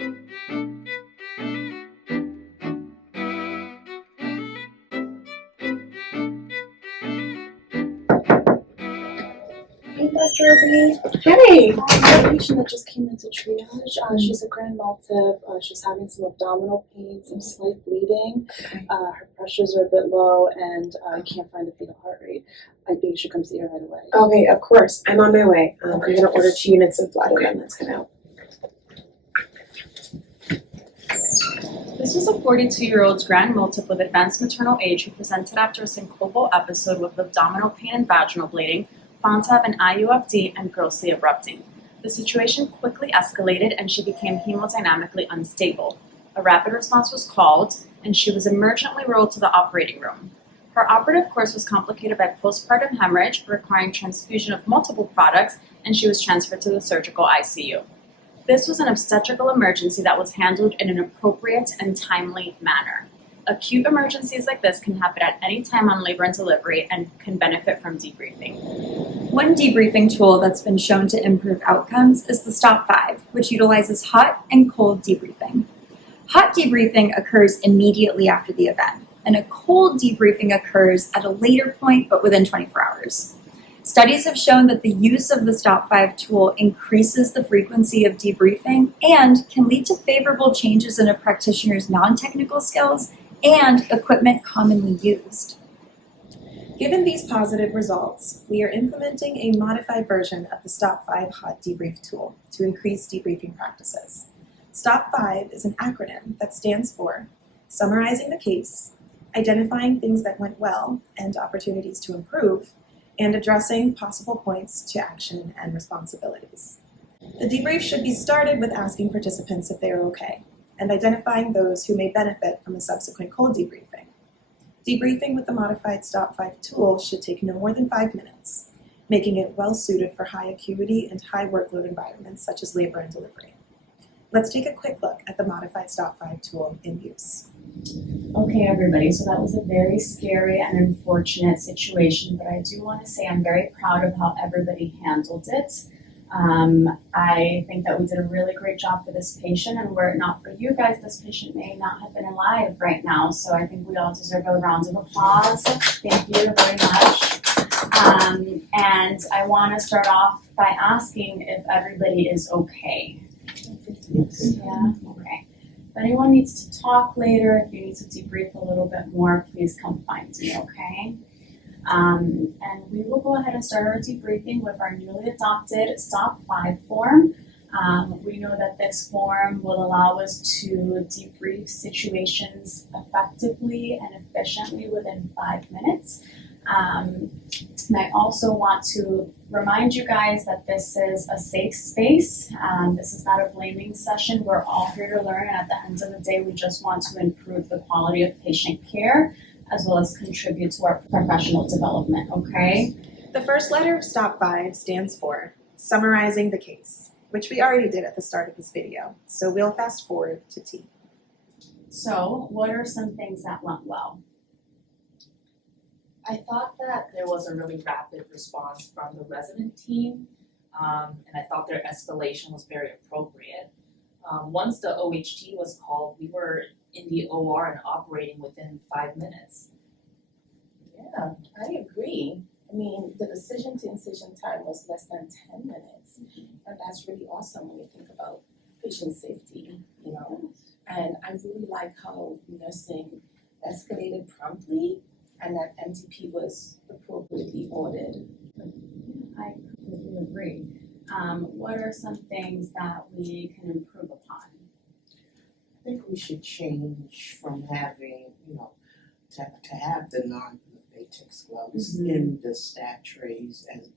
Hey, Dr. Ruby. Hey. I have a patient that just came into triage. She's a grand multip. She's having some abdominal pain, some slight bleeding. Her pressures are a bit low, and I can't find the fetal heart rate. I think you should come see her right away. Okay, of course. I'm on my way. I'm going to order 2 units of blood and then let's get out. This was a 42-year-old grand multip with advanced maternal age who presented after a syncopal episode with abdominal pain and vaginal bleeding, found to have an IUFD and grossly abrupting. The situation quickly escalated and she became hemodynamically unstable. A rapid response was called and she was emergently rolled to the operating room. Her operative course was complicated by postpartum hemorrhage requiring transfusion of multiple products, and she was transferred to the surgical ICU. This was an obstetrical emergency that was handled in an appropriate and timely manner. Acute emergencies like this can happen at any time on labor and delivery and can benefit from debriefing. One debriefing tool that's been shown to improve outcomes is the Stop 5, which utilizes hot and cold debriefing. Hot debriefing occurs immediately after the event, and a cold debriefing occurs at a later point but within 24 hours. Studies have shown that the use of the Stop 5 tool increases the frequency of debriefing and can lead to favorable changes in a practitioner's non-technical skills and equipment commonly used. Given these positive results, we are implementing a modified version of the Stop 5 hot debrief tool to increase debriefing practices. Stop 5 is an acronym that stands for summarizing the case, identifying things that went well and opportunities to improve, and addressing possible points to action and responsibilities. The debrief should be started with asking participants if they are okay, and identifying those who may benefit from a subsequent cold debriefing. Debriefing with the modified Stop 5 tool should take no more than 5 minutes, making it well suited for high acuity and high workload environments such as labor and delivery. Let's take a quick look at the modified Stop 5 tool in use. Okay, everybody, so that was a very scary and unfortunate situation, but I do want to say I'm very proud of how everybody handled it. I think that we did a really great job for this patient, and were it not for you guys, this patient may not have been alive right now, so I think we all deserve a round of applause. Thank you very much. And I want to start off by asking if everybody is okay. Yeah, okay. If anyone needs to talk later, if you need to debrief a little bit more, please come find me, okay? And we will go ahead and start our debriefing with our newly adopted Stop 5 form. We know that this form will allow us to debrief situations effectively and efficiently within 5 minutes. And I also want to remind you guys that this is a safe space. This is not a blaming session. We're all here to learn, and at the end of the day, we just want to improve the quality of patient care as well as contribute to our professional development, okay? The first letter of Stop 5 stands for summarizing the case, which we already did at the start of this video, so we'll fast forward to T. So, what are some things that went well? I thought that there was a really rapid response from the resident team, and I thought their escalation was very appropriate. Once the OHT was called, we were in the OR and operating within 5 minutes. Yeah, I agree. I mean, the decision to incision time was less than 10 minutes, and that's really awesome when you think about patient safety, you know? And I really like how nursing escalated promptly and that MTP was appropriately ordered. I completely agree. What are some things that we can improve upon? I think we should change from having, to have the non-latex gloves in the stat trays as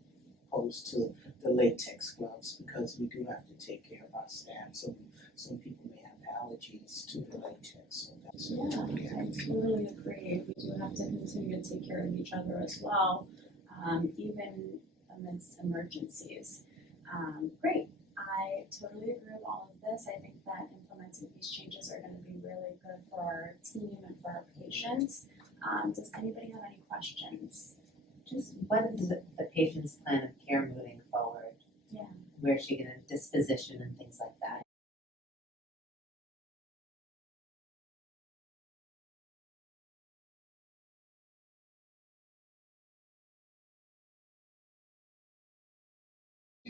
opposed to the latex gloves, because we do have to take care of our staff. So some people may have allergies to the latex. So that's I totally agree. We do have to continue to take care of each other as well, even amidst emergencies. Great. I totally agree with all of this. I think that implementing these changes are going to be really good for our team and for our patients. Does anybody have any questions? Just what is the patient's plan of care moving forward? Yeah. Where is she going to disposition and things like that?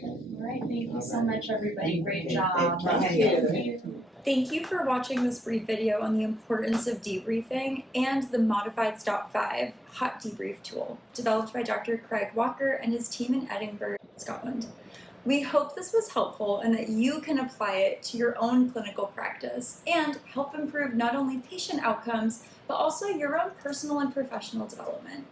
All right, thank you so much, everybody. Great job. Thank you. Thank you for watching this brief video on the importance of debriefing and the modified Stop 5 hot debrief tool developed by Dr. Craig Walker and his team in Edinburgh, Scotland. We hope this was helpful and that you can apply it to your own clinical practice and help improve not only patient outcomes, but also your own personal and professional development.